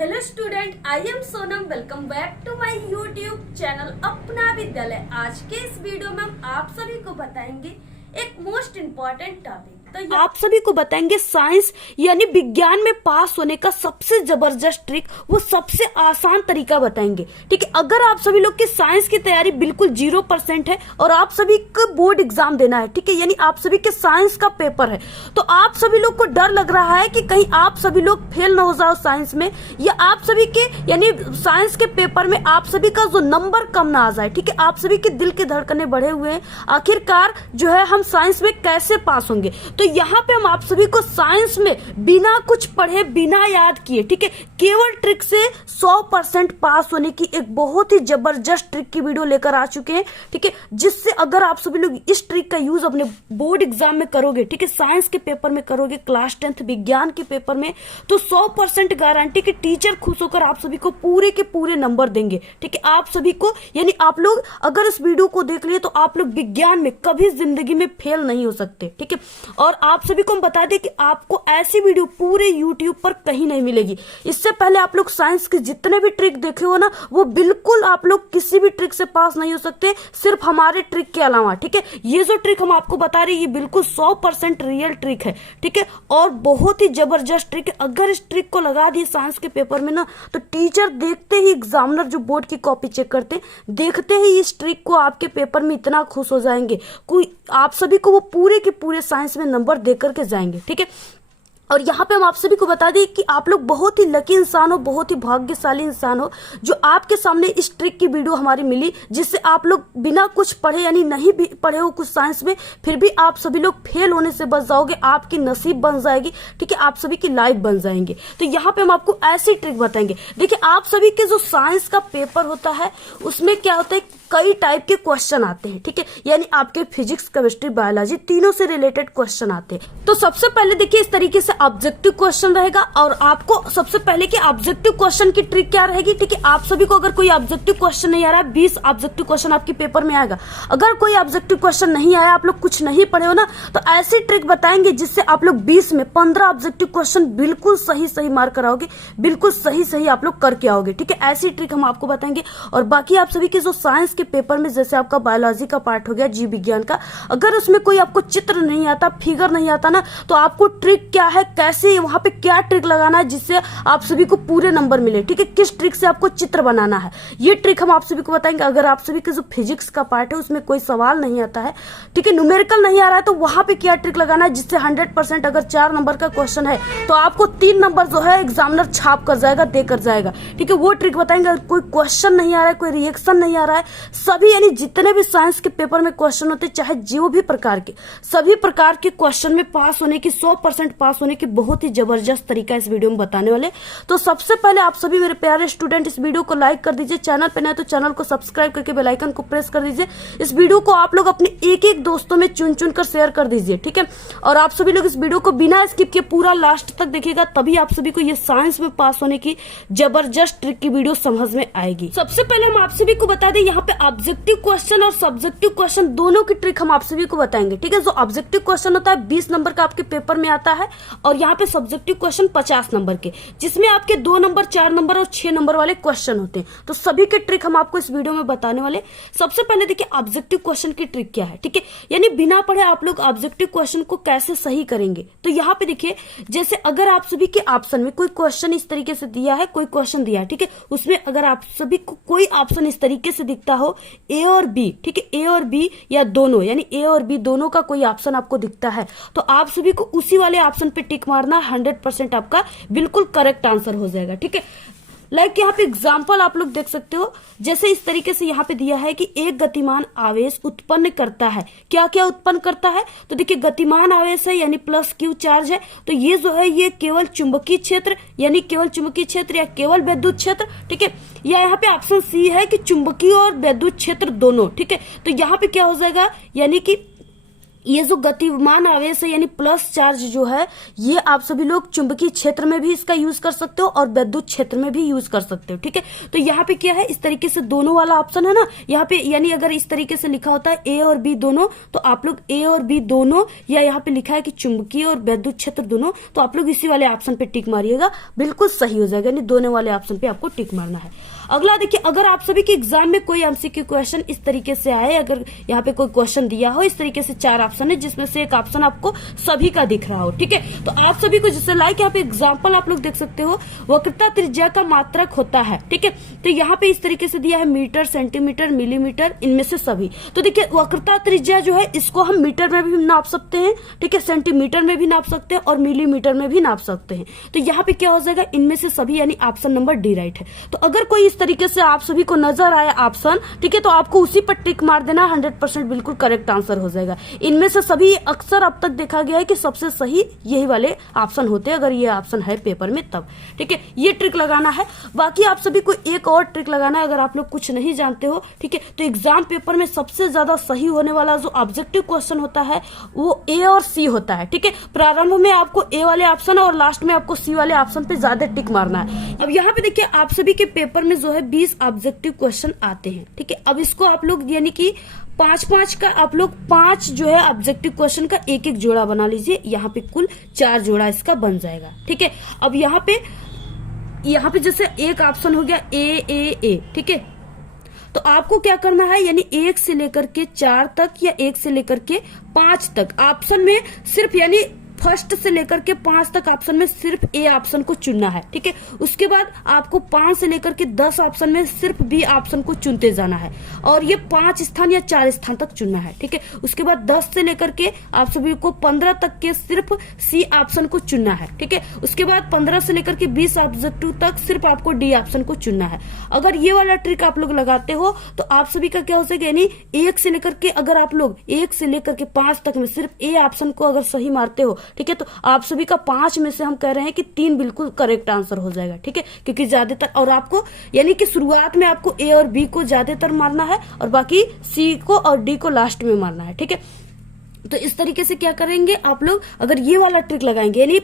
Hello student, I am Sonam. Welcome back to my YouTube channel Apna Vidyalaya. आज के इस video में हम आप सभी को बताएंगे एक मोस्ट इम्पोर्टेंट टॉपिक। तो आप सभी को बताएंगे साइंस यानी विज्ञान में पास होने का सबसे जबरदस्त ट्रिक, वो सबसे आसान तरीका बताएंगे। ठीक है, अगर आप सभी लोग की साइंस की तैयारी बिल्कुल 0% है और आप सभी को बोर्ड एग्जाम देना है, ठीक है, यानी आप सभी के साइंस का पेपर है, तो आप सभी लोग को डर लग रहा है कि कहीं आप सभी लोग फेल ना हो जाओ साइंस में, या आप सभी के यानी साइंस के पेपर में आप सभी का जो नंबर कम ना आ जाए। ठीक है, आप सभी के दिल के धड़कने बढ़े हुए हैं, आखिरकार जो है हम साइंस में कैसे पास होंगे। तो यहाँ पे हम आप सभी को साइंस में बिना कुछ पढ़े, बिना याद किए, ठीक है, केवल ट्रिक से 100% पास होने की एक बहुत ही जबरदस्त ट्रिक की वीडियो लेकर आ चुके हैं। ठीक है, जिससे अगर आप सभी लोग इस ट्रिक का यूज अपने बोर्ड एग्जाम में करोगे, ठीक है, साइंस के पेपर में करोगे, क्लास 10th विज्ञान के पेपर में, तो 100% गारंटी कि टीचर खुश होकर आप सभी को पूरे के पूरे नंबर देंगे। ठीक है, आप सभी को यानी आप लोग अगर इस वीडियो को देख लिए तो आप लोग विज्ञान में कभी जिंदगी में फेल नहीं हो सकते। ठीक है, और आप सभी को हम बता दें कि आपको ऐसी वीडियो पूरे यूट्यूब पर कहीं नहीं मिलेगी। इससे पहले आप लोग साइंस के जितने भी ट्रिक देखे हो ना, वो बिल्कुल आप लोग किसी भी ट्रिक से पास नहीं हो सकते, सिर्फ हमारे ट्रिक के अलावा। ठीक है, ये जो ट्रिक हम आपको बता रहे हैं ये बिल्कुल 100% रियल ट्रिक है। ठीक है, और बहुत ही जबरदस्त ट्रिक है। अगर इस ट्रिक को लगा दिए साइंस के पेपर में ना, तो टीचर देखते ही, एग्जामिनर जो बोर्ड की कॉपी चेक करते हैं, देखते ही इस ट्रिक को आपके पेपर में इतना खुश हो जाएंगे, कोई आप सभी को वो पूरे के पूरे साइंस में नंबर देकर के जाएंगे। ठीक है, और यहाँ पे हम आप सभी को बता दें कि आप लोग बहुत ही लकी इंसान हो, बहुत ही भाग्यशाली इंसान हो, जो आपके सामने इस ट्रिक की वीडियो हमारी मिली, जिससे आप लोग बिना कुछ पढ़े यानी नहीं भी पढ़े हो कुछ साइंस में, फिर भी आप सभी लोग फेल होने से बच जाओगे, आपकी नसीब बन जाएगी। ठीक है, आप सभी की लाइफ बन जाएंगे। तो यहाँ पे हम आपको ऐसी ट्रिक बताएंगे। देखिए, आप सभी के जो साइंस का पेपर होता है उसमें क्या होता है, कई टाइप के क्वेश्चन आते हैं। ठीक है, यानी आपके फिजिक्स, केमिस्ट्री, बायोलॉजी तीनों से रिलेटेड क्वेश्चन आते हैं। तो सबसे पहले देखिए, इस तरीके से ऑब्जेक्टिव क्वेश्चन रहेगा, और आपको सबसे पहले कि ऑब्जेक्टिव क्वेश्चन की ट्रिक क्या रहेगी। ठीक है, आप सभी को अगर कोई ऑब्जेक्टिव क्वेश्चन नहीं आ रहा है, 20 ऑब्जेक्टिव क्वेश्चन आपके पेपर में आएगा। अगर कोई ऑब्जेक्टिव क्वेश्चन नहीं आया, आप लोग कुछ नहीं पढ़े हो ना, तो ऐसी ट्रिक बताएंगे जिससे आप लोग 20 में 15 ऑब्जेक्टिव क्वेश्चन बिल्कुल सही मार्क कराओगे, बिल्कुल सही आप लोग करके आओगे। ठीक है, ऐसी ट्रिक हम आपको बताएंगे। और बाकी आप सभी के जो साइंस के पेपर में, जैसे आपका बायोलॉजी का पार्ट हो गया, जीव विज्ञान का, अगर उसमें कोई आपको चित्र नहीं आता, फिगर नहीं आता ना, तो आपको ट्रिक क्या है, कैसे वहां पे क्या ट्रिक लगाना है जिससे आप सभी को पूरे नंबर मिले। ठीक है, किस ट्रिक से आपको चित्र बनाना है, ये ट्रिक हम आप सभी को बताएंगे। अगर आप सभी के जो फिजिक्स का पार्ट है उसमें कोई सवाल नहीं आता है, ठीक है, न्यूमेरिकल नहीं आ रहा है, तो वहां पे क्या ट्रिक लगाना है जिससे 100% अगर 4 नंबर का क्वेश्चन है तो आपको 3 नंबर जो है एग्जामिनर छाप कर जाएगा, देकर जाएगा। ठीक है, वो ट्रिक बताएंगे। अगर कोई क्वेश्चन नहीं आ रहा है, कोई रिएक्शन नहीं आ रहा है, सभी यानी जितने भी साइंस के पेपर में क्वेश्चन होते हैं, चाहे जो भी प्रकार के, सभी प्रकार के क्वेश्चन में पास होने की, 100% पास होने की बहुत ही जबरदस्त तरीका इस वीडियो में बताने वाले। तो सबसे पहले आप सभी मेरे प्यारे स्टूडेंट इस वीडियो को लाइक कर दीजिए, चैनल पे नए तो चैनल को सब्सक्राइब करके बेल आइकन को प्रेस कर दीजिए। इस वीडियो को आप लोग अपने एक दोस्तों में चुन कर शेयर कर दीजिए। ठीक है, और आप सभी लोग इस वीडियो को बिना स्किप किए पूरा लास्ट तक देखिएगा, तभी आप सभी को ये साइंस में पास होने की जबरदस्त ट्रिक की वीडियो समझ में आएगी। सबसे पहले हम आप सभी को बता दें, यहाँ पे ऑब्जेक्टिव क्वेश्चन और सब्जेक्टिव क्वेश्चन दोनों की ट्रिक हम आप सभी को बताएंगे। ठीक है, जो ऑब्जेक्टिव क्वेश्चन होता है 20 नंबर का आपके पेपर में आता है, और यहाँ पे सब्जेक्टिव क्वेश्चन 50 नंबर के, जिसमें आपके 2 नंबर, 4 नंबर और 6 नंबर वाले क्वेश्चन होते हैं। तो सभी के ट्रिक हम आपको इस वीडियो में बताने वाले। सबसे पहले देखिए ऑब्जेक्टिव क्वेश्चन की ट्रिक क्या है। ठीक है, यानी बिना पढ़े आप लोग ऑब्जेक्टिव क्वेश्चन को कैसे सही करेंगे। तो यहाँ पे देखिए, जैसे अगर आप सभी के ऑप्शन में कोई क्वेश्चन इस तरीके से दिया है, कोई क्वेश्चन दिया है, ठीक है, उसमें अगर आप सभी को कोई ऑप्शन इस तरीके से दिखता हो, ए और बी, ठीक है, ए और बी या दोनों, यानी ए और बी दोनों का कोई ऑप्शन आपको दिखता है, तो आप सभी को उसी वाले ऑप्शन पे टिक मारना, 100% आपका बिल्कुल करेक्ट आंसर हो जाएगा। ठीक है, लाइक यहाँ पे एग्जाम्पल आप लोग देख सकते हो, जैसे इस तरीके से यहाँ पे दिया है कि एक गतिमान आवेश उत्पन्न करता है। क्या क्या उत्पन्न करता है, तो देखिए गतिमान आवेश है यानी प्लस क्यू चार्ज है, तो ये जो है ये केवल चुंबकीय क्षेत्र यानी केवल चुंबकीय क्षेत्र या केवल विद्युत क्षेत्र। ठीक है, या यहाँ पे ऑप्शन सी है कि चुंबकीय और विद्युत क्षेत्र दोनों। ठीक है, तो यहाँ पे क्या हो जाएगा, यानी कि ये जो गतिमान आवेश है यानी प्लस चार्ज जो है, ये आप सभी लोग चुंबकीय क्षेत्र में भी इसका यूज कर सकते हो और विद्युत क्षेत्र में भी यूज कर सकते हो। ठीक है, तो यहाँ पे क्या है, इस तरीके से दोनों वाला ऑप्शन है ना, यहाँ पे यानी अगर इस तरीके से लिखा होता है ए और बी दोनों, तो आप लोग ए और बी दोनों, या यहाँ पे लिखा है कि चुंबकीय और विद्युत क्षेत्र दोनों, तो आप लोग इसी वाले ऑप्शन पे टिक मारिएगा, बिल्कुल सही हो जाएगा, यानी दोनों वाले ऑप्शन पे आपको टिक मारना है। अगला देखिए, अगर आप सभी के एग्जाम में कोई एमसीक्यू क्वेश्चन इस तरीके से आए, अगर यहाँ पे कोई क्वेश्चन दिया हो, इस तरीके से 4 ऑप्शन है जिसमें से एक ऑप्शन आपको सभी का दिख रहा हो, ठीक है, तो आप सभी को जैसे लाइक यहाँ पे एग्जाम्पल आप लोग देख सकते हो, वक्रता त्रिज्या का मात्रक होता है। ठीक है, तो यहाँ पे इस तरीके से दिया है मीटर, सेंटीमीटर, मिलीमीटर, इनमें से सभी। तो देखिए वक्रता त्रिज्या जो है इसको हम मीटर में भी नाप सकते हैं, ठीक है, सेंटीमीटर में भी नाप सकते हैं और मिलीमीटर में भी नाप सकते हैं। तो यहाँ पे क्या हो जाएगा, इनमें से सभी, यानी ऑप्शन नंबर डी राइट है। तो अगर कोई इस तरीके से आप सभी को नजर आया ऑप्शन, ठीक है, तो आपको उसी पर टिक मार देना, 100% बिल्कुल करेक्ट आंसर हो जाएगा। इनमें से सभी अक्सर अब तक देखा गया है कि सबसे सही यही वाले ऑप्शन होते हैं, अगर ये ऑप्शन है पेपर में तब। ठीक है, ये ट्रिक लगाना है। बाकी आप सभी को एक और ट्रिक लगाना है, अगर आप लोग कुछ नहीं जानते हो, ठीक है, तो एग्जाम पेपर में सबसे ज्यादा सही होने वाला जो ऑब्जेक्टिव क्वेश्चन होता है वो ए और सी होता है। ठीक है, प्रारंभ में आपको ए वाले ऑप्शन और लास्ट में आपको सी वाले ऑप्शन पे ज्यादा टिक मारना है। अब यहाँ पे देखिए आप सभी के पेपर में जो है 20 ऑब्जेक्टिव क्वेश्चन आते हैं। ठीक है, अब इसको आप लोग यानी कि 5-5 का आप लोग 5 जो है ऑब्जेक्टिव क्वेश्चन का एक एक जोड़ा बना लीजिए, यहाँ पे कुल 4 जोड़ा इसका बन जाएगा। ठीक है, अब यहाँ पे जैसे एक ऑप्शन हो गया ए, ठीक है, तो आपको क्या करना है, यानी 1 से लेकर के 4 तक या 1 से लेकर के 5 तक ऑप्शन में सिर्फ, यानी फर्स्ट से लेकर के 5 तक ऑप्शन में सिर्फ ए ऑप्शन को चुनना है। ठीक है, उसके बाद आपको 5 से लेकर के 10 ऑप्शन में सिर्फ बी ऑप्शन को चुनते जाना है, और ये 5 स्थान या 4 स्थान तक चुनना है। ठीक है, उसके बाद 10 से लेकर के आप सभी को 15 तक के सिर्फ सी ऑप्शन को चुनना है। ठीक है, उसके बाद 15 से लेकर के 20 ऑब्जेक्टिव तक सिर्फ आपको डी ऑप्शन को चुनना है। अगर ये वाला ट्रिक आप लोग लगाते हो तो आप सभी का क्या हो सकेगा, यानी 1 से लेकर के, अगर आप लोग 1 से लेकर के 5 तक में सिर्फ ए ऑप्शन को अगर सही मारते हो, ठीक है, तो आप सभी का 5 में से हम कह रहे हैं कि 3 बिल्कुल करेक्ट आंसर हो जाएगा। ठीक है, क्योंकि ज्यादातर, और आपको यानी कि शुरुआत में आपको ए और बी को ज्यादातर मारना है और बाकी सी को और डी को लास्ट में मारना है। ठीक है, तो इस तरीके से क्या करेंगे आप लोग, अगर ये वाला ट्रिक लगाएंगे, यानी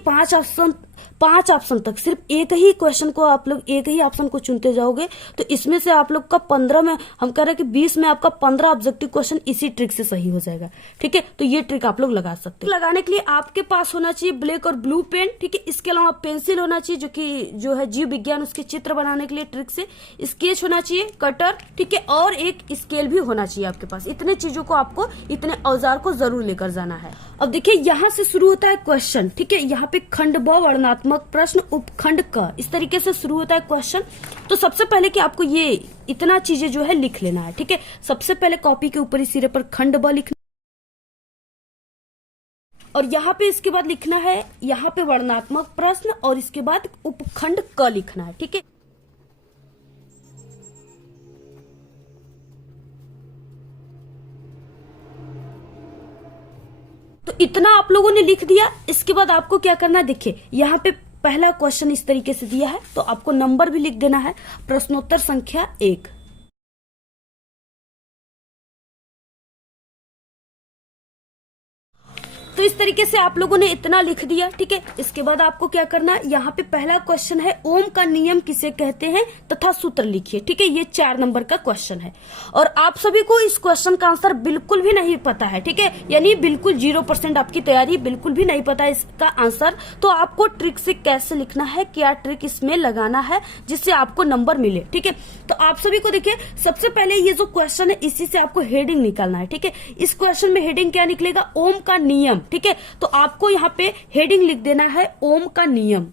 5 ऑप्शन तक सिर्फ एक ही क्वेश्चन को आप लोग एक ही ऑप्शन को चुनते जाओगे, तो इसमें से आप लोग का 15 में, हम कह रहे हैं कि 20 में आपका 15 ऑब्जेक्टिव क्वेश्चन इसी ट्रिक से सही हो जाएगा। ठीक है, तो ये ट्रिक आप लोग लगा सकते हैं। लगाने के लिए आपके पास होना चाहिए ब्लैक और ब्लू पेन। ठीक है, इसके अलावा पेंसिल होना चाहिए, जो है जीव विज्ञान उसके चित्र बनाने के लिए ट्रिक से, स्केच होना चाहिए, कटर, ठीक है, और एक स्केल भी होना चाहिए आपके पास। इतने चीजों को आपको, इतने औजार को जरूर लेकर जाना है। अब देखिए यहाँ से शुरू होता है क्वेश्चन। ठीक है, यहाँ पे खंड ब वर्णनात्मक प्रश्न उपखंड क, इस तरीके से शुरू होता है क्वेश्चन। तो सबसे पहले कि आपको ये इतना चीजें जो है लिख लेना है। ठीक है, सबसे पहले कॉपी के ऊपरी सिरे पर खंड ब लिखना, और यहाँ पे इसके बाद लिखना है यहाँ पे वर्णनात्मक प्रश्न, और इसके बाद उपखंड क लिखना है। ठीक है, तो इतना आप लोगों ने लिख दिया। इसके बाद आपको क्या करना है, देखिए यहाँ पे पहला क्वेश्चन इस तरीके से दिया है, तो आपको नंबर भी लिख देना है, प्रश्नोत्तर संख्या 1। तो इस तरीके से आप लोगों ने इतना लिख दिया। ठीक है, इसके बाद आपको क्या करना है, यहाँ पे पहला क्वेश्चन है ओम का नियम किसे कहते हैं तथा सूत्र लिखिए। ठीक है, ये 4 नंबर का क्वेश्चन है, और आप सभी को इस क्वेश्चन का आंसर बिल्कुल भी नहीं पता है। ठीक है, यानी बिल्कुल 0% आपकी तैयारी, बिल्कुल भी नहीं पता है इसका आंसर। तो आपको ट्रिक से कैसे लिखना है, क्या ट्रिक इसमें लगाना है जिससे आपको नंबर मिले। ठीक है, तो आप सभी को देखिए, सबसे पहले ये जो क्वेश्चन है इसी से आपको हेडिंग निकालना है। ठीक है, इस क्वेश्चन में हेडिंग क्या निकलेगा, ओम का नियम। ठीक है, तो आपको यहाँ पे हेडिंग लिख देना है ओम का नियम।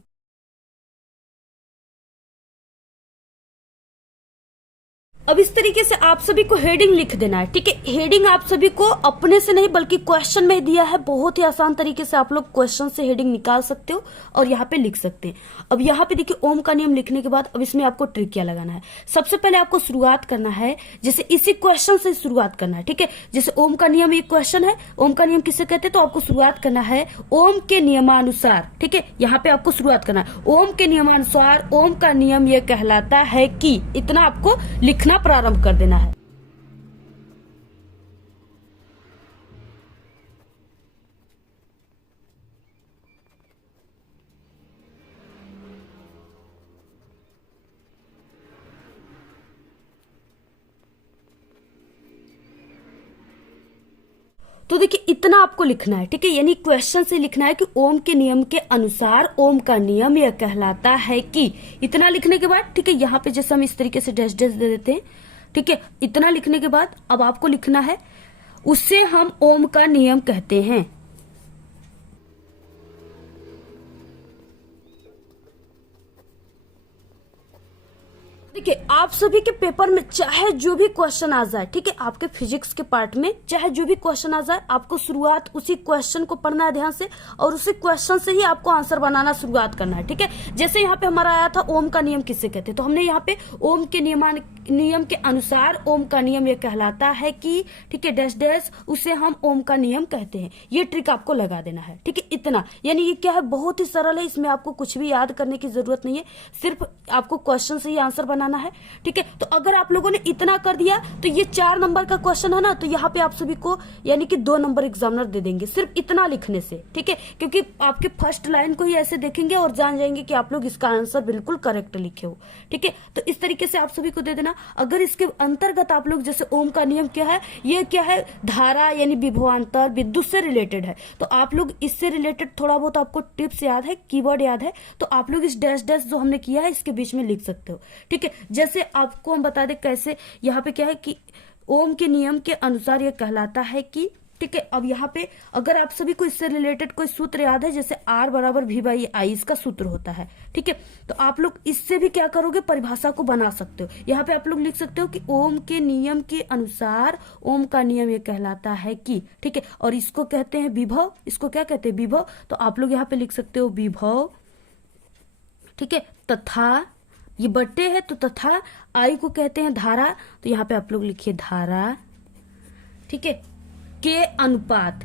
अब इस तरीके से आप सभी को हेडिंग लिख देना है। ठीक है, हेडिंग आप सभी को अपने से नहीं बल्कि क्वेश्चन में दिया है, बहुत ही आसान तरीके से आप लोग क्वेश्चन से हेडिंग निकाल सकते हो और यहाँ पे लिख सकते हैं। अब यहाँ पे देखिए ओम का नियम लिखने के बाद अब इसमें आपको ट्रिक क्या लगाना है, सबसे पहले आपको शुरुआत करना है, जैसे इसी क्वेश्चन से शुरुआत करना है। ठीक है, जैसे ओम का नियम एक क्वेश्चन है, ओम का नियम किसे कहते हैं, तो आपको शुरुआत करना है ओम के नियमानुसार। ठीक है, यहाँ पे आपको शुरुआत करना है ओम के नियमानुसार, ओम का नियम यह कहलाता है कि, इतना आपको लिखना प्रारंभ कर देना है। तो देखिए इतना आपको लिखना है, ठीक है। यानी क्वेश्चन से लिखना है कि ओम के नियम के अनुसार ओम का नियम यह कहलाता है कि, इतना लिखने के बाद, ठीक है, यहाँ पे जैसे हम इस तरीके से डैश डैश दे देते हैं, ठीक है। इतना लिखने के बाद अब आपको लिखना है उससे हम ओम का नियम कहते हैं। देखिए आप सभी के पेपर में चाहे जो भी क्वेश्चन आ जाए, ठीक है, आपके फिजिक्स के पार्ट में चाहे जो भी क्वेश्चन आ जाए, आपको शुरुआत उसी क्वेश्चन को पढ़ना है ध्यान से, और उसी क्वेश्चन से ही आपको आंसर बनाना शुरुआत करना है, ठीक है। जैसे यहाँ पे हमारा आया था ओम का नियम किसे कहते हैं, तो हमने यहाँ पे ओम के नियम के अनुसार ओम का नियम यह कहलाता है कि, ठीक है, डैश डैश, उसे हम ओम का नियम कहते हैं। ये ट्रिक आपको लगा देना है, ठीक है, इतना। यानी ये क्या है, बहुत ही सरल है, इसमें आपको कुछ भी याद करने की जरूरत नहीं है, सिर्फ आपको क्वेश्चन से ही आंसर बनाना है, ठीक है। तो अगर आप लोगों ने इतना कर दिया तो ये 4 नंबर का क्वेश्चन है ना, तो यहाँ पे आप सभी को यानी कि 2 नंबर एग्जामिनर दे देंगे सिर्फ इतना लिखने से, ठीक है, क्योंकि आपके फर्स्ट लाइन को ही ऐसे देखेंगे और जान जाएंगे कि आप लोग इसका आंसर बिल्कुल करेक्ट लिखे हो, ठीक है। तो इस तरीके से आप सभी को दे देना। अगर इसके अंतर्गत आप लोग, जैसे ओम का नियम क्या है, ये क्या है, धारा यानी विभवांतर विद्युत से रिलेटेड है, तो आप लोग इससे रिलेटेड थोड़ा बहुत आपको टिप्स याद है, कीवर्ड याद है, तो आप लोग इस डैश डैश जो हमने किया है इसके बीच में लिख सकते हो, ठीक है। जैसे आपको हम बता दें कैसे, यहाँ पे क्या है कि ओम के नियम के अनुसार यह कहलाता है कि, ठीक है। अब यहाँ पे अगर आप सभी को इससे रिलेटेड कोई सूत्र याद है, जैसे R बराबर V/I इसका सूत्र होता है, ठीक है, तो आप लोग इससे भी क्या करोगे, परिभाषा को बना सकते हो। यहाँ पे आप लोग लिख सकते हो कि ओम के नियम के अनुसार ओम का नियम ये कहलाता है कि, ठीक है, और इसको कहते हैं विभव, इसको क्या कहते हैं, विभव। तो आप लोग यहाँ पे लिख सकते हो विभव, ठीक है, तथा ये बट्टे है तो तथा, आई को कहते हैं धारा, तो यहाँ पे आप लोग लिखिए धारा, ठीक है, के अनुपात,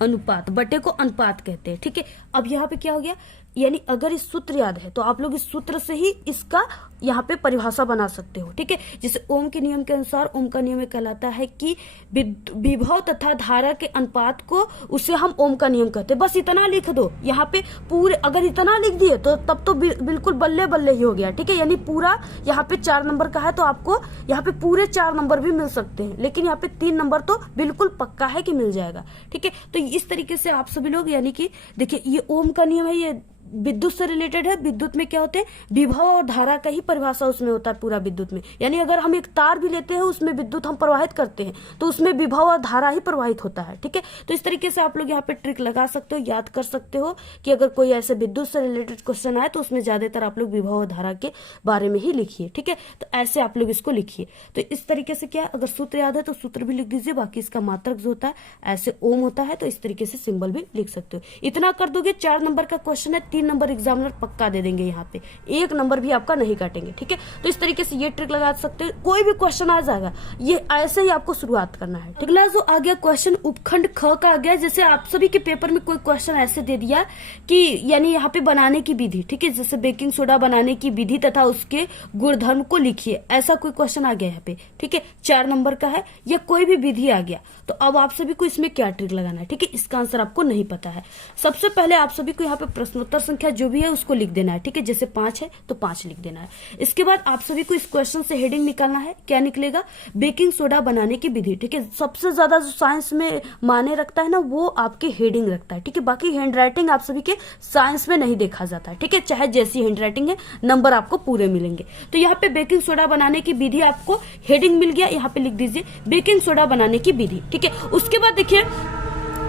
अनुपात, बटे को अनुपात कहते हैं, ठीक है। अब यहाँ पे क्या हो गया, यानी अगर इस सूत्र याद है तो आप लोग इस सूत्र से ही इसका यहाँ पे परिभाषा बना सकते हो, ठीक है। जैसे ओम के नियम के अनुसार ओम का नियम कहलाता है कि विभव तथा धारा के अनुपात को, उसे हम ओम का नियम कहते हैं। बस इतना लिख दो यहाँ पे पूरे, अगर इतना लिख दिए तो तब तो बिल्कुल बल्ले बल्ले ही हो गया, ठीक है। यानी पूरा यहाँ पे 4 नंबर का है तो आपको यहाँ पे पूरे 4 नंबर भी मिल सकते हैं, लेकिन यहाँ पे 3 नंबर तो बिल्कुल पक्का है कि मिल जाएगा, ठीक है। तो इस तरीके से आप सभी लोग, यानी कि देखिए ये ओम का नियम है, ये विद्युत से रिलेटेड है। विद्युत में क्या होते हैं, विभव और धारा का ही परिभाषा उसमें होता है पूरा विद्युत में। यानी अगर हम एक तार भी लेते हैं, उसमें विद्युत हम प्रवाहित करते हैं, तो उसमें विभव और धारा ही प्रवाहित होता है, ठीक है। तो इस तरीके से आप लोग यहाँ पे ट्रिक लगा सकते हो, याद कर सकते हो कि अगर कोई ऐसे विद्युत से रिलेटेड क्वेश्चन आए तो उसमें ज्यादातर आप लोग विभव और धारा के बारे में ही लिखिए, ठीक है। तो ऐसे आप लोग इसको लिखिए। तो इस तरीके से क्या, अगर सूत्र याद है तो सूत्र भी लिख दीजिए, बाकी इसका मात्रक जो होता है, ऐसे ओम होता है तो इस तरीके से सिंबल भी लिख सकते हो। इतना कर दोगे, 4 नंबर का क्वेश्चन है, 3 नंबर एग्जामिनर पक्का दे देंगे, यहाँ पे 1 नंबर भी आपका नहीं काटेंगे, ठीक है। तो इस तरीके से ये ट्रिक लगा सकते हो, कोई भी क्वेश्चन आ जाएगा, ये ऐसे ही आपको शुरुआत करना है, ठीक है। जो आ गया क्वेश्चन उपखंड ख का आ गया। जैसे आप सभी के पेपर में कोई क्वेश्चन ऐसे दे दिया कि यानी यहाँ पे बनाने की विधि, ठीक है, जैसे बेकिंग सोडा बनाने की विधि तथा उसके गुणधर्म को लिखिए, ऐसा कोई क्वेश्चन आ गया यहाँ पे, ठीक है, 4 नंबर का है, या कोई भी विधि आ गया, तो अब आप सभी को इसमें क्या ट्रिक लगाना है, ठीक है। इसका आंसर आपको नहीं पता है, सबसे पहले आप सभी को यहाँ पे प्रश्नोत्तर संख्या जो भी है उसको लिख देना है, ठीक है। जैसे 5 है तो 5 लिख देना है। इसके बाद आप सभी को इस क्वेश्चन से हेडिंग निकालना है, क्या निकलेगा, बेकिंग सोडा बनाने की विधि, ठीक है। सबसे ज्यादा जो साइंस में माने रखता है ना, वो आपके हेडिंग रखता है, ठीक है। बाकी हैंड राइटिंग आप सभी के साइंस में नहीं देखा जाता है, ठीक है, चाहे जैसी हैंड राइटिंग है, नंबर आपको पूरे मिलेंगे। तो यहाँ पे बेकिंग सोडा बनाने की विधि आपको हेडिंग मिल गया, यहाँ पे लिख दीजिए बेकिंग सोडा बनाने की विधि, ठीक है। उसके बाद देखिए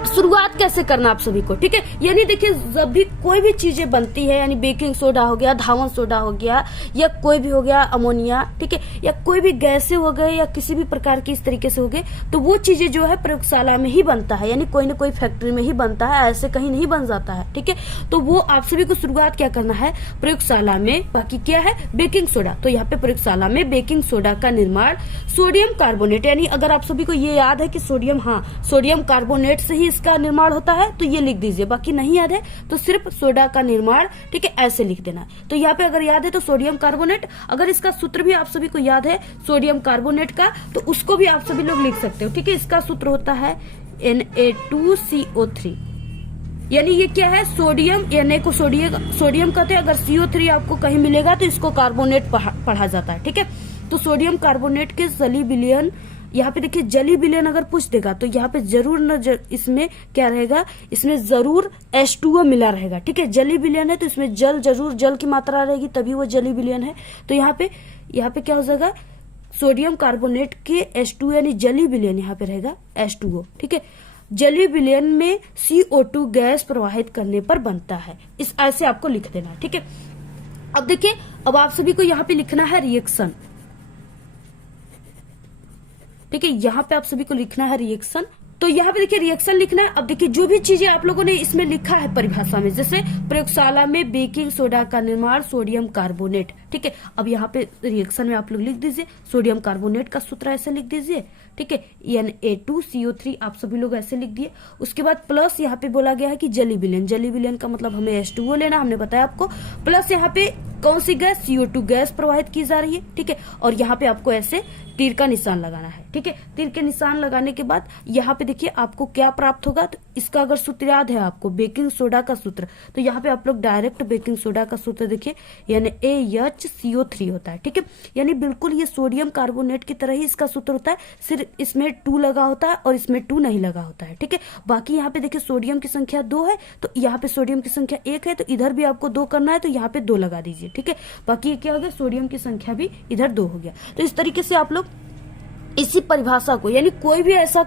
शुरुआत कैसे करना आप सभी को, ठीक है। यानी देखिए जब भी कोई भी चीजें बनती है, यानी बेकिंग सोडा हो गया, धावन सोडा हो गया, या कोई भी हो गया अमोनिया, ठीक है, या कोई भी गैसें हो गए, या किसी भी प्रकार की इस तरीके से हो गए, तो वो चीजें जो है प्रयोगशाला में ही बनता है, यानी कोई ना कोई फैक्ट्री में ही बनता है, ऐसे कहीं नहीं बन जाता है, ठीक है। तो वो आप सभी को शुरुआत क्या करना है, प्रयोगशाला में। बाकी क्या है, बेकिंग सोडा, तो यहाँ पे प्रयोगशाला में बेकिंग सोडा का निर्माण सोडियम कार्बोनेट, यानी अगर आप सभी को ये याद है कि सोडियम, हाँ, सोडियम कार्बोनेट से ही इसका निर्माण होता है, तो ये लिख दीजिए। बाकी नहीं याद है तो सिर्फ सोडा का निर्माण, ठीक है, ऐसे लिख देना। तो यहाँ पे अगर याद है तो सोडियम कार्बोनेट, अगर इसका सूत्र भी आप सभी को याद है सोडियम कार्बोनेट का, तो उसको भी आप सभी लोग लिख सकते हो, ठीक है। इसका सूत्र होता है Na2CO3, यानी ये क्या है, सोडियम, Na को सोडियम कहते हैं, अगर CO3 आपको कहीं मिलेगा तो इसको कार्बोनेट पढ़ा जाता है, ठीक है। तो सोडियम कार्बोनेट के सली विलयन यहाँ पे देखिए जली विलयन अगर पूछ देगा तो यहाँ पे जरूर न इसमें क्या रहेगा, इसमें जरूर H2O मिला रहेगा। ठीक है, जली विलयन है तो इसमें जल जरूर, जल की मात्रा रहेगी तभी वो जली विलयन है। तो यहाँ पे क्या हो जाएगा, सोडियम कार्बोनेट के H2 यानी जली विलयन यहाँ पे रहेगा H2O। ठीक है, जली विलयन में CO2 गैस प्रवाहित करने पर बनता है। इस ऐसे आपको लिख देना है। ठीक है, अब देखिए, अब आप सभी को यहाँ पे लिखना है रिएक्शन। ठीक है, यहाँ पे आप सभी को लिखना है रिएक्शन। तो यहाँ पे देखिए रिएक्शन लिखना है। अब देखिए जो भी चीजें आप लोगों ने इसमें लिखा है परिभाषा में, जैसे प्रयोगशाला में बेकिंग सोडा का निर्माण सोडियम कार्बोनेट। ठीक है, अब यहाँ पे रिएक्शन में आप लोग लिख दीजिए सोडियम कार्बोनेट का सूत्र ऐसे लिख दीजिए। ठीक है, Na2CO3 आप सभी लोग ऐसे लिख दिए। उसके बाद प्लस यहाँ पे बोला गया है कि जली विलयन, जली विलयन का मतलब हमें H2O लेना, हमने बताया आपको। प्लस यहाँ पे कौन सी गैस, CO2 गैस प्रवाहित की जा रही है। ठीक है, और यहाँ पे आपको ऐसे तीर का निशान लगाना है। ठीक है, तीर के निशान लगाने के बाद यहाँ पे देखिए आपको क्या प्राप्त होगा। तो इसका अगर सूत्र याद है आपको, बेकिंग सोडा का सूत्र, तो यहाँ पे आप लोग डायरेक्ट बेकिंग सोडा का सूत्र देखिए, यानी AHCO3 होता है। ठीक है, यानी बिल्कुल ये सोडियम कार्बोनेट की तरह ही इसका सूत्र होता है, सिर्फ इसमें 2 लगा होता है और इसमें 2 नहीं लगा होता है। ठीक है, बाकी यहाँ पे देखिए सोडियम की संख्या 2 है तो यहाँ पे सोडियम की संख्या 1 है, तो इधर भी आपको 2 करना है तो यहाँ पे 2 लगा दीजिए। ठीक है, बाकी ये क्या हो गया, सोडियम की संख्या भी इधर 2 हो गया। तो इस तरीके से आप लोग इसी परिभाषा को, यानी कोई भी ऐसा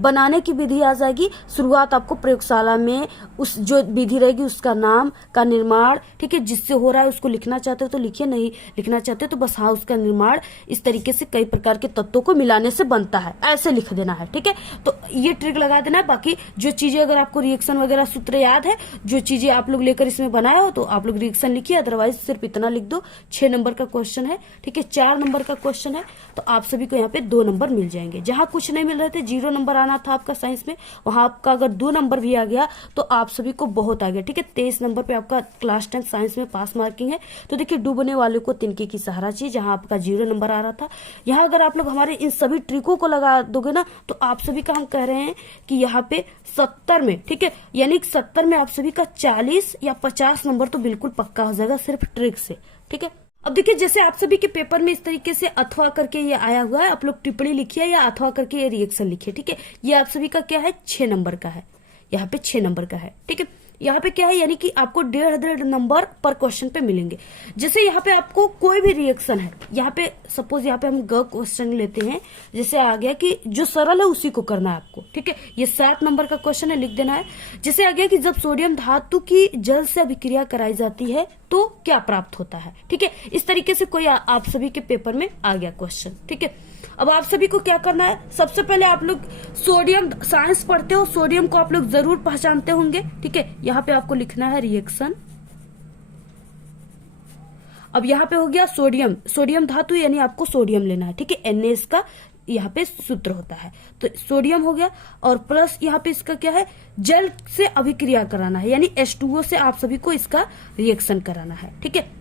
बनाने की विधि आ जाएगी, शुरुआत आपको प्रयोगशाला में उस जो विधि रहेगी उसका नाम का निर्माण, ठीक है, जिससे हो रहा है उसको लिखना चाहते हो तो लिखिए, नहीं लिखना चाहते हो तो बस हाँ उसका निर्माण इस तरीके से कई प्रकार के तत्वों को मिलाने से बनता है, ऐसे लिख देना है। ठीक है, तो ये ट्रिक लगा देना है। बाकी जो चीजें अगर आपको रिएक्शन वगैरह सूत्र याद है, जो चीजें आप लोग लेकर इसमें बनाया हो तो आप लोग रिएक्शन लिखिए, अदरवाइज सिर्फ इतना लिख दो। 6 नंबर का क्वेश्चन है। ठीक है, 4 नंबर का क्वेश्चन है तो आप सभी को यहाँ पे 2 नंबर मिल जाएंगे। जहां कुछ नहीं मिल रहे थे, 0 नंबर आना था आपका साइंस में, वहां आपका अगर 2 नंबर भी आ गया तो आप सभी को बहुत आ गया। ठीक है, 23 नंबर पे आपका क्लास 10 साइंस में पास मार्किंग है। तो देखिए डूबने वाले को तिनके की सहारा चाहिए, जहां आपका 0 नंबर आ रहा था। यहाँ अगर आप लोग हमारे इन सभी ट्रिकों को लगा दोगे ना तो आप सभी का हम कह रहे हैं कि यहाँ पे 70 में, ठीक है, यानी 70 में आप सभी का 40 या 50 नंबर तो बिल्कुल पक्का हो जाएगा सिर्फ ट्रिक से। ठीक है, अब देखिए जैसे आप सभी के पेपर में इस तरीके से अथवा करके ये आया हुआ है, आप लोग टिप्पणी लिखिए या अथवा करके ये रिएक्शन लिखिए। ठीक है, ये आप सभी का क्या है, 6 नंबर का है, यहाँ पे 6 नंबर का है। ठीक है, यहाँ पे क्या है, यानी कि आपको 1.5 नंबर पर क्वेश्चन पे मिलेंगे। जैसे यहाँ पे आपको कोई भी रिएक्शन है, यहाँ पे सपोज यहाँ पे हम ग क्वेश्चन लेते हैं, जैसे आ गया कि जो सरल है उसी को करना है आपको। ठीक है, ये 7 नंबर का क्वेश्चन है, लिख देना है। जैसे आ गया कि जब सोडियम धातु की जल से अभिक्रिया कराई जाती है तो क्या प्राप्त होता है। ठीक है, इस तरीके से कोई आप सभी के पेपर में आ गया क्वेश्चन। ठीक है, अब आप सभी को क्या करना है, सबसे पहले आप लोग सोडियम, साइंस पढ़ते हो, सोडियम को आप लोग जरूर पहचानते होंगे। ठीक है, यहाँ पे आपको लिखना है रिएक्शन। अब यहाँ पे हो गया सोडियम, सोडियम धातु यानी आपको सोडियम लेना है। ठीक है, Na का यहाँ पे सूत्र होता है, तो सोडियम हो गया। और प्लस यहाँ पे इसका क्या है, जल से अभिक्रिया कराना है, यानी H2O से आप सभी को इसका रिएक्शन कराना है। ठीक है,